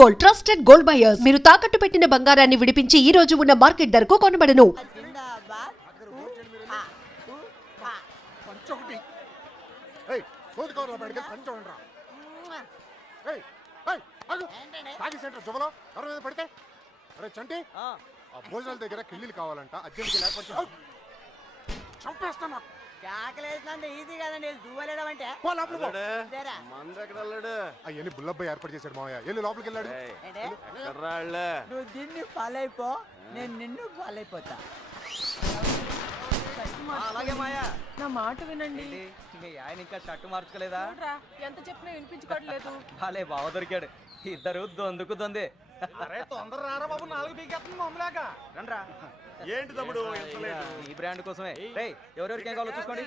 Gold trusted gold buyers. మీరు తాకట్టు పెట్టిన బంగారాన్ని విడిపించి ఈ రోజు ఉన్న మార్కెట్ ధరకు కొనబడను. భోజనాల దగ్గర కిళ్ళీలు కావాలంట, అర్జెంట్గా లేకపోతే చంపేస్తాను. ఈజీ కదండి దువ్వలేడం అంటే అవన్నీ బుల్లబ్బాయి ఏర్పాటు చేశాడు మావయ్య. వెళ్ళి లోపలికి వెళ్ళాడు. నువ్వు దీన్ని ఫాలో అయిపో, నేను నిన్ను ఫాలో అయిపోతా. అలాగే మాయా, నా మాట వినండి. మీ ఆయన ఇంకా షర్టు మార్చుకోలేదా? ఎంత చెప్పినా వినిపించుకోవట్లేదు. బాలే బావ దొరికాడు, ఇద్దరు దొందుకు దొందే. తొందర రారా బాబు, 4 పీకేస్తుంది మమ్మలాక. రండ్రా. ఏంటి తమ్ముడు ఈ బ్రాండ్ కోసమే. ఎవరెవరికి ఏం కావాలో చూసుకోండి.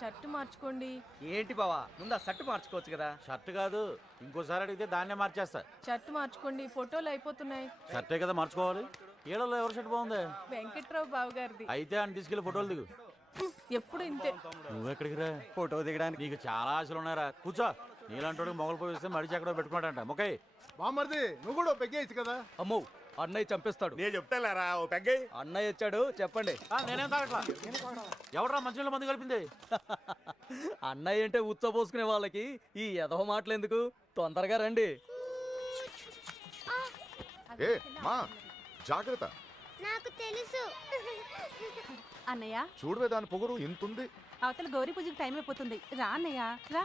షర్ట్ మార్చుకోండి. ఏంటి బావా, ముందు ఆ షర్ట్ మార్చుకోవచ్చు కదా. షర్ట్ కాదు, ఇంకోసారి అడిగితే దాన్నే మార్చేస్తా. షర్ట్ మార్చుకోండి, ఫోటోలు అయిపోతున్నాయి. షర్టే కదా మార్చుకోవాలి. ఏళ్ళలో ఎవరి షర్ట్ బాగుంది? వెంకట్రావు బావ గారిది. అయితే అని తీసుకెళ్లి ఫోటోలు దిగు. ఎప్పుడు ఇంతే. నువ్వెక్కడికి రా? ఫోటో దిగడానికి. నీకు చాలా ఆశలు ఉన్నారా? కూర్చో. నీలాంటి మొగలు పోయిస్తే మడిచి ఎక్కడో పెట్టుకున్నాడంట. మొక్కై బామ్మర్ది, నువ్వు కూడా పెగ్గేయచ్చు కదా. అమ్మో, అన్నయ్య చంపేస్తాడు. నేను చెప్తారా ఓ పెగ్గై. అన్నయ్య వచ్చాడు, చెప్పండి. నేనేం తాగట్లా. ఎవడరా మంచినీళ్ళ మందు కలిపింది? అన్నయ్య అంటే ఉచ్చబోసుకునే వాళ్ళకి ఈ ఎదవ మాటలు ఎందుకు? తొందరగా రండి. ఏ మా జాగ్రత్త. నాకు తెలుసు. అన్నయ్య చూడవే, దాని పొగరు ఇంతుంది. అవతల గౌరీ పూజకి టైం అయిపోతుంది. రా అన్నయ్య రా.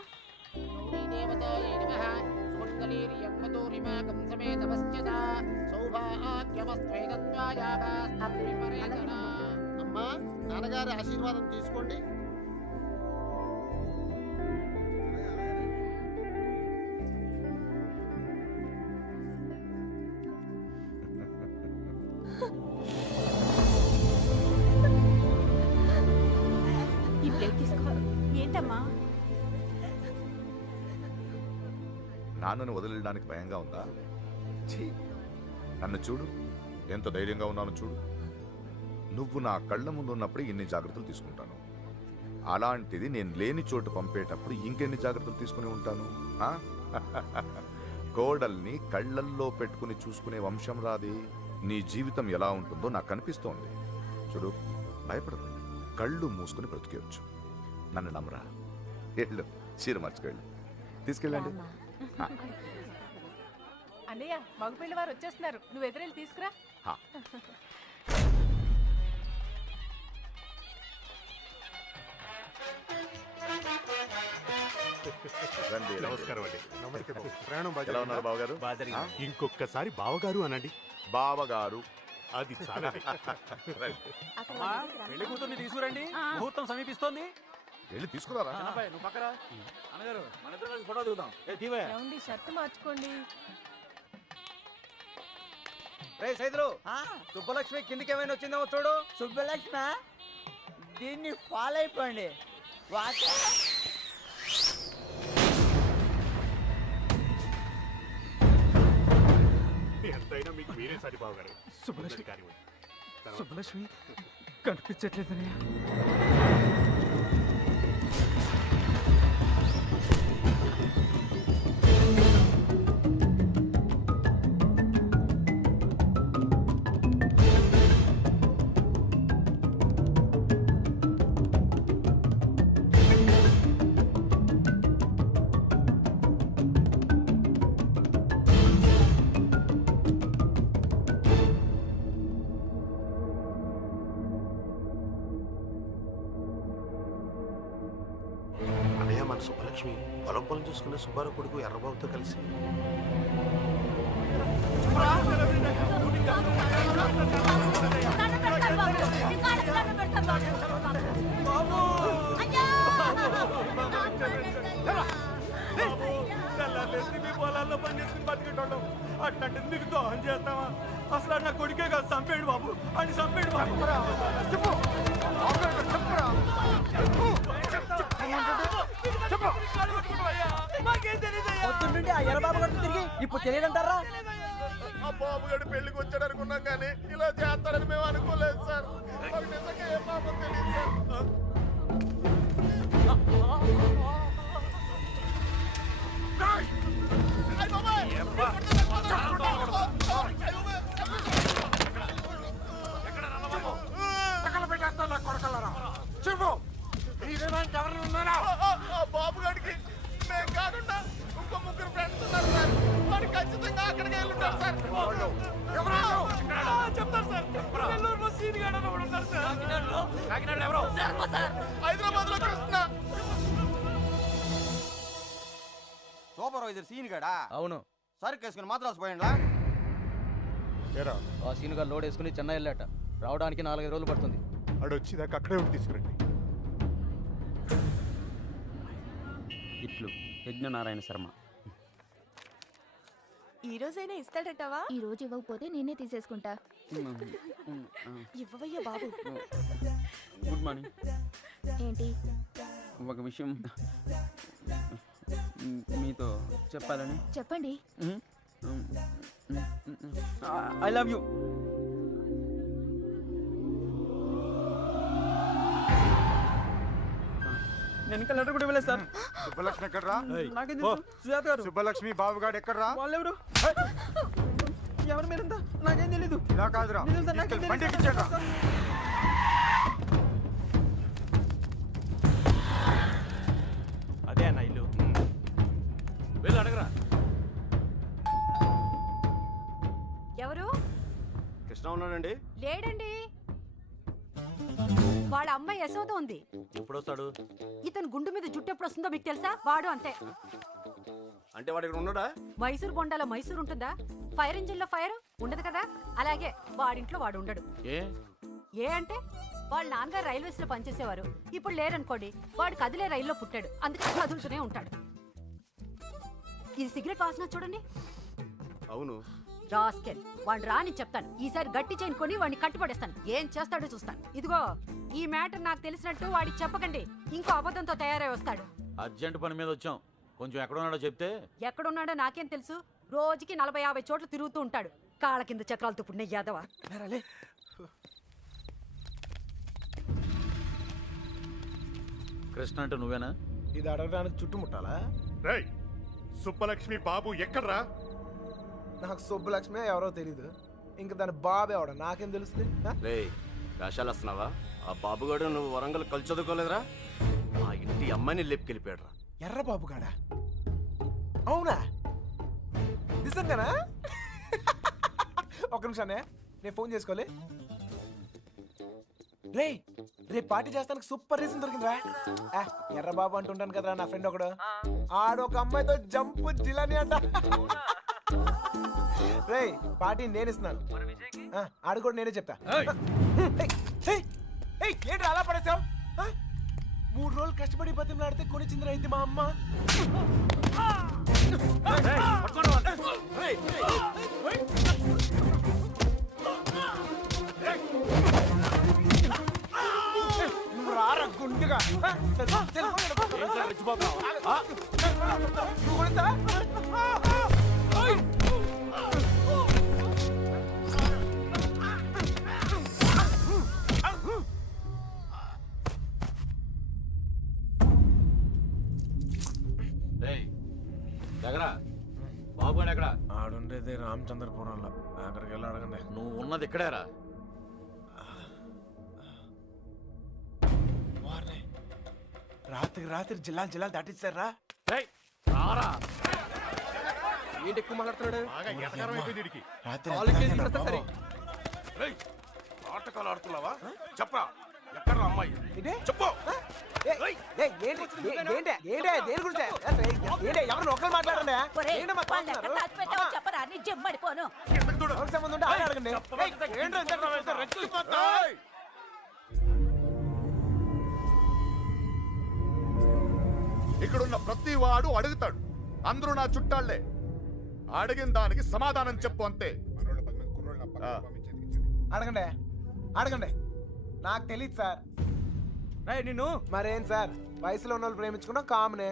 అమ్మా, నాన్నగారి ఆశీర్వాదం తీసుకోండి. ఈ ప్లేట్ తీసుకో. ఏంటమ్మా? నాన్నను వదిలేయడానికి భయంగా ఉందా? ఛీ, నన్ను చూడు, ఎంత ధైర్యంగా ఉన్నాను చూడు. నువ్వు నా కళ్ళ ముందు ఉన్నప్పుడు ఇన్ని జాగ్రత్తలు తీసుకుంటాను. అలాంటిది నేను లేని చోటు పంపేటప్పుడు ఇంకెన్ని జాగ్రత్తలు తీసుకుని ఉంటాను? కోడల్ని కళ్ళల్లో పెట్టుకుని చూసుకునే వంశం రాది. నీ జీవితం ఎలా ఉంటుందో నాకు అనిపిస్తోంది. చూడు, భయపడదు, కళ్ళు మూసుకుని బ్రతికేయచ్చు. నన్ను నమ్మరా. వెళ్ళు, చీర మార్చుకెళ్ళు, తీసుకెళ్ళండి. అన్నయ్య, మగపిల్లి వారు వచ్చేస్తున్నారు. నువ్వు ఎదురెళ్ళి తీసుకురా. నమస్కారం అండి. నమస్తే బాబు. ప్రయాణం ఎలా ఉన్నారు బావగారు? ఇంకొకసారి బావగారు అనండి. బావగారు అది చాలా. పెళ్లి కూతుర్ని తీసుకురండి, ముహూర్తం సమీపిస్తోంది. వెళ్ళి తీసుకురారా. నువ్వు పక్కరా. అన్నగారు, మన ఇద్దరు కలిసి ఫోటో దిగుదాం. ఏమండి, షర్ట్ మార్చుకోండి. రే సైదులు, సుబ్బలక్ష్మి కిందికి ఏమైనా వచ్చిందేమో చూడు. సుబ్బలక్ష్మి, దీన్ని ఫాలో అయిపోండి. ఎంతైనా మీకు మీరే సరి బావగారు. సుబ్బలక్ష్మి కనిపించట్లేదనయ్య. మన సుబ్బలక్ష్మి పొలం చూసుకున్న సుబ్బారావు కొడుకు ఎర్రబాబుతో కలిసి పొలాల్లో పని చేసుకుని బతికేటోళ్ళం. అట్లాంటిది మీకు దోహం చేస్తావా? అసలు నా కొడుకే కాదు, చంపేడు బాబు అని చంపేడు బాబు. పొద్దున్నుండి ఆ ఎర్రబాబు గారు తిరిగి ఇప్పుడు తెలియదంటారా? ఆ బాబు గడు పెళ్లికి వచ్చాడు అనుకున్నాం, కానీ ఇలా చేస్తారని మేము అనుకోలేదు సార్. నిజంగా ఏ పాపం తెలియదు సార్. అబ్బా చెప్తారు సార్. నెల్లూరులో సీన్ గాడు అని ఒకడు ఉన్నాడు సార్. హైదరాబాద్ లో కృష్ణ. సూపర్వైజర్ సీన్ గడా అవును, సరుకు వేసుకుని మాత్రం పోయిండ్లా. ఏరా ఆ సీనుగా లోడ్ వేసుకుని చెన్నై వెళ్ళాట. రావడానికి 4-5 రోజులు పడుతుంది. ఆడు వచ్చేదాకా అక్కడే ఉండి తీసుకురండి. ఇట్లు యజ్ఞనారాయణ శర్మ. ఈ రోజైనా ఇస్తాడటవా? ఈ రోజు ఇవ్వకపోతే నేనే తీసేసుకుంటా. ఇవ్వవయ్యా బాబు. Good morning. ఏంటి? ఒక విషయం మీతో చెప్పాలని. చెప్పండి. I love you. నేను ఇంకా లెటర్ కూడా ఇవ్వలేదు సార్. సుబ్బలక్ష్మి ఎక్కడరా? నాకేం తెలుసు? సుజాత గారు. సుబ్బలక్ష్మి బాబుగాడు ఎక్కడరా? వాళ్ళెవరు? ఎవరు మీరంతా? నాకేం తెలీదు. ఇలా కాదురా, నిజం సార్, నాకేం తీసుకెళ్ళి బండి తెలీదు ఎక్కించండి రా. సార్. అదే అన్న ఇల్లు. వెళ్ళి అడగరా. ఎవరు? కృష్ణ ఉన్నాడండి. లేడండి. వాళ్ళ అమ్మాయి యశోద ఉంది. ఎప్పుడు వస్తాడు? ఇతను గుండు మీద జుట్టు ఎప్పుడు వస్తుందో మీకు తెలుసా? వాడు అంతే. అంటే వాడు ఇక్కడ ఉన్నాడా? మైసూర్ బొండాలో మైసూర్ ఉంటుందా? ఫైర్ ఇంజిన్ లో ఫైర్ ఉండదు కదా, అలాగే వాడింట్లో వాడు ఉండడు. ఏ అంటే వాళ్ళ నాన్నగారు రైల్వేస్ లో పనిచేసేవారు. ఇప్పుడు లేరనుకోండి, వాడు కదిలే రైల్లో పుట్టాడు, అందుకే కదులుతూనే ఉంటాడు. ఇది సిగరెట్ వాసన చూడండి. అవును. రాస్కెల్, వాడు రాని చెప్తాను. ఈసారి గట్టి చైన్ కొని వాడిని కట్టుపడేస్తాను. ఏం చేస్తాడో చూస్తాను. ఇదిగో ఈ మ్యాటర్ నాకు తెలిసినట్టు వాడికి చెప్పకండి. ఇంకో అబద్ధంతో తయారై వస్తాడు. అర్జెంట్ పని మీద వచ్చాం, కొంచెం ఎక్కడున్నాడో చెప్తే. ఎక్కడున్నాడో నాకేం తెలుసు. రోజుకి 40-50 చోట్ల తిరుగుతూ ఉంటాడు. కాళ్ళ కింద చక్రాలతో పుట్టిన యాదవ. కృష్ణ అంటే నువ్వేనా? ఇది అడగడానికి చుట్టుముట్టాలా? రేయ్, సుబ్బలక్ష్మి బాబు ఎక్కడ్రా? నాకు సుబ్బలక్ష్మి ఎవరో తెలీదు. ఇంక దాని బాబు ఎవడ నాకేం తెలుస్తుంది? రే వేషాలు వస్తున్నావా? ఆ బాబుగాడు నువ్వు వరంగల్ కలిసి చదువుకోలేదురా? ఆ ఇంటి అమ్మాయిని లేపుకెళ్ళిపోయాడు రా. ఎర్ర బాబు గాడా? అవునా? నిజంగానా? ఒక్క నిమిషానే, నేను ఫోన్ చేసుకోలే. రేపు పార్టీ చేస్తానికి సూపర్ రీజన్ దొరికిందిరా. ఎర్ర బాబు అంటుంటాను కదరా నా ఫ్రెండ్ ఒకడు. ఆడొక అమ్మాయితో జంపు జిలాని అంట. రే పార్టీ నేను ఇస్తున్నాను. ఆడు కూడా నేనే చెప్తా. ఏంటి అలా పడేసావు? 3 రోజులు కష్టపడి బతిమలాడితే కొనిచ్చిందిరా ఇది మా అమ్మ. నువ్వు రారా గుండుగా. బాబుగాడు ఎక్కడ? ఆడుండేది రామచంద్రపురంలో. అక్కడికి వెళ్ళి అడగండి. నువ్వు ఉన్నది ఇక్కడేరా? రాత్రి జిల్లాలు దాటిస్తారా? ఏంటి ఎక్కువ మాట్లాడుతున్నాడు? బాగా ఎటకారం అయిపోయింది వీడికి. ఆటకాలు ఆడుతున్నావా? చెప్పరా, ఎక్కడ అమ్మాయి? చెప్పు. ఎవరు ఒకరు మాట్లాడండి. చెప్పరా, నీ జమ్మడిపోను. సంబంధం ఉంటే ఆయన అడగండి. ఇక్కడున్న ప్రతి వాడు అడుగుతాడు. అందరూ నా చుట్టాళ్లే. అడిగిన దానికి సమాధానం చెప్పు అంతే. అడగండి. నాకు తెలియదు సార్. నిన్ను మరేం సార్, వయసులో ఉన్న వాళ్ళు ప్రేమించుకోవడం కామనే.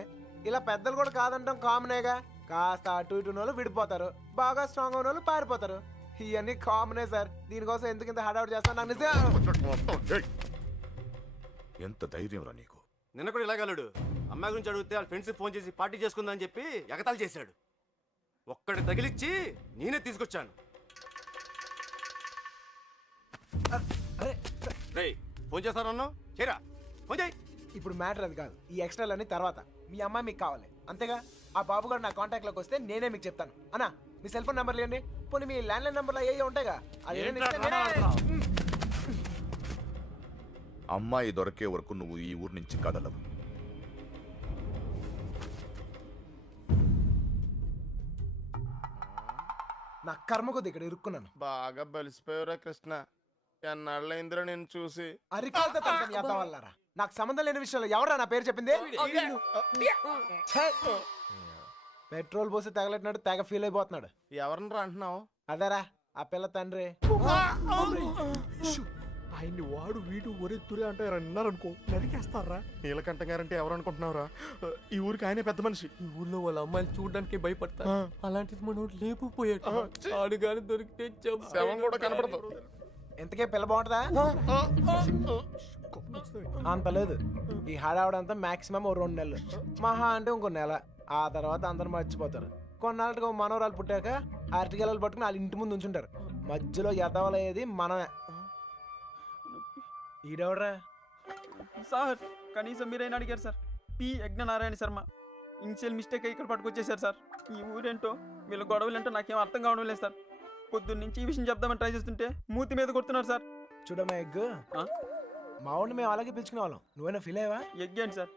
ఇలా పెద్దలు కూడా కాదంటాం కామనేగా. కాస్త అటు ఇటు వాళ్ళు విడిపోతారు, బాగా స్ట్రాంగ్ ఉన్న వాళ్ళు పారిపోతారు. ఇవన్నీ కామనే సార్. దీనికోసం ఎందుకు ఇంత హడావుడి చేస్తాను నాకు నిజంగా. ఎంత ధైర్యం రా నీకు? నిన్న కూడా ఇలాగలడు. అమ్మాయి గురించి అడిగితే వాళ్ళ ఫ్రెండ్స్ ఫోన్ చేసి పార్టీ చేసుకుందని చెప్పి ఎగతాళి చేశాడు. ఒక్కడి తగిలిచ్చి నేనే తీసుకొచ్చాను. ఫోన్ చేస్తానన్నా చేయరా? ఫోన్ చేయి. ఇప్పుడు మ్యాటర్ అది కాదు. ఈ ఎక్స్ట్రాలన్నీ తర్వాత. మీ అమ్మాయి మీకు కావాలి అంతేగా. ఆ బాబు గారు నా కాంటాక్ట్ లోకి వస్తే నేనే మీకు చెప్తాను. అన్నా మీ సెల్ ఫోన్ నెంబర్లు ఇవ్వండి. పోనీ మీ ల్యాండ్లైన్ నెంబర్లు అయ్యి ఉంటాయిగా, అది ఏదైనా ఇస్తే నేను- అమ్మాయి దొరికే వరకు నువ్వు ఈ ఊరు నుంచి కదలవు. నా కర్మ కొద్ది ఇక్కడ ఇరుక్కున్నాను. బాగా బలిసిపోయావురా కృష్ణ. ఎన్నాళ్ళైందిరా నేను చూసి. అరికాలతో తంతాను యాదవ వల్లరా. నాకు సంబంధం లేని విషయంలో ఎవరా నా పేరు చెప్పింది? ఛే! పెట్రోల్ పోసి తగలెట్టినట్టు తెగ ఫీల్ అయిపోతున్నాడు. ఎవరిని అంటున్నావు? అదేరా ఆ పిల్ల తండ్రి. ఆయన్ని వాడు వీడు ఒరెత్తురే అంటే అన్నారనుకో నరికేస్తారా. నీలకంఠం గారంటే ఎవరు అనుకుంటున్నావురా? ఈ ఊరికి ఆయనే పెద్ద మనిషి. ఈ ఊళ్ళో వాళ్ళ అమ్మాయిలు చూడడానికి భయపడతారు. అలాంటిది మనోడు లేపుపోయాడు. ఆడు గాని దొరికితే శవం కూడా కనపడదు. ఇంతకే పిల్ల బాగుంటుందా? అంత లేదు. ఈ హడావుడంతా మాక్సిమం ఓ 2 నెలలు, మహా అంటే ఇంకో నెల. ఆ తర్వాత అందరు మర్చిపోతారు. కొన్నాళ్ళకి మనవరాలు పుట్టాక అరటిగెలలు పట్టుకుని వాళ్ళ ఇంటి ముందు ఉంచుంటారు. మధ్యలో ఎదవలయ్యేది మనమే. ఈడెవడరా? సార్ కనీసం మీరైనా అడిగారు sir. P Yagnanarayana Sharma. Initial mistake ఇక్కడ పట్టుకొచ్చేసారు సార్. ఈ ఊరేంటో వీళ్ళ గొడవలేంటో నాకేం అర్థం కావడం లేదు సార్. పొద్దున్న నుంచి ఈ విషయం చెప్దామని ట్రై చేస్తుంటే మూతి మీద కొడుతున్నారు సార్. చూడమ్మా ఎగ్, మా వాడిని మేము అలాగే పిలుచుకునే వాళ్ళం. నువ్వైనా ఫీల్ అయ్యావా? ఎగ్ అండి సార్,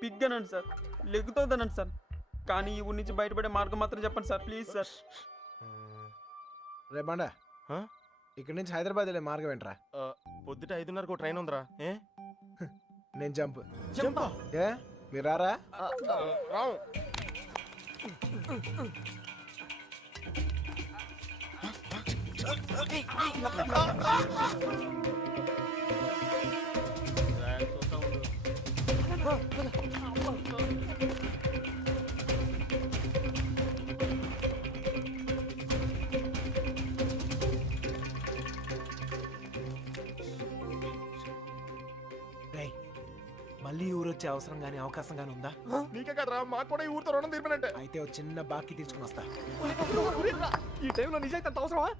పిగ్ అనండి సార్, లెగ్గుతోందనండి సార్. కానీ ఈ ఊరి నుంచి బయటపడే మార్గం మాత్రం చెప్పండి సార్, ప్లీజ్ సార్. రేపండా ఇక్కడి నుంచి హైదరాబాద్ వెళ్ళే మార్గం ఏంట్రా? పొద్దుట 5:30కు ట్రైన్ ఉందిరా. ఏ నేను జంప్. ఏ మీరు రారా? రావు. మళ్ళీ ఊరు వచ్చే అవసరం గానీ అవకాశం గానీ ఉందా? నీకే కదరా, మాకు కూడా ఈ ఊరితో రుణం తీర్పినంటే. అయితే ఓ చిన్న బాకీ తీసుకుని వస్తా. ఈ టైంలో నిజాయితీ అంత అవసరమా?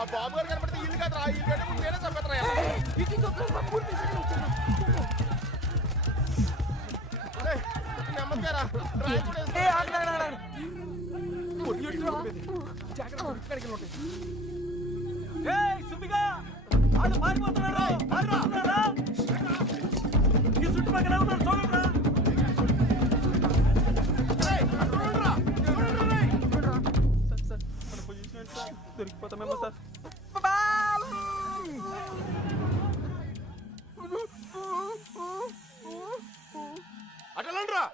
ఆ బాబు గారు కనపడితే ఇల్లు కదరా, ఈ గడ్డ ముందు నేనే చంపేతరా. నెమ్మదిగారా. దొరికిపోతామేమో సార్. అటలండ్రా.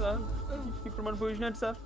సార్ ఇప్పుడు మన పొజిషన్ ఏంటి సార్?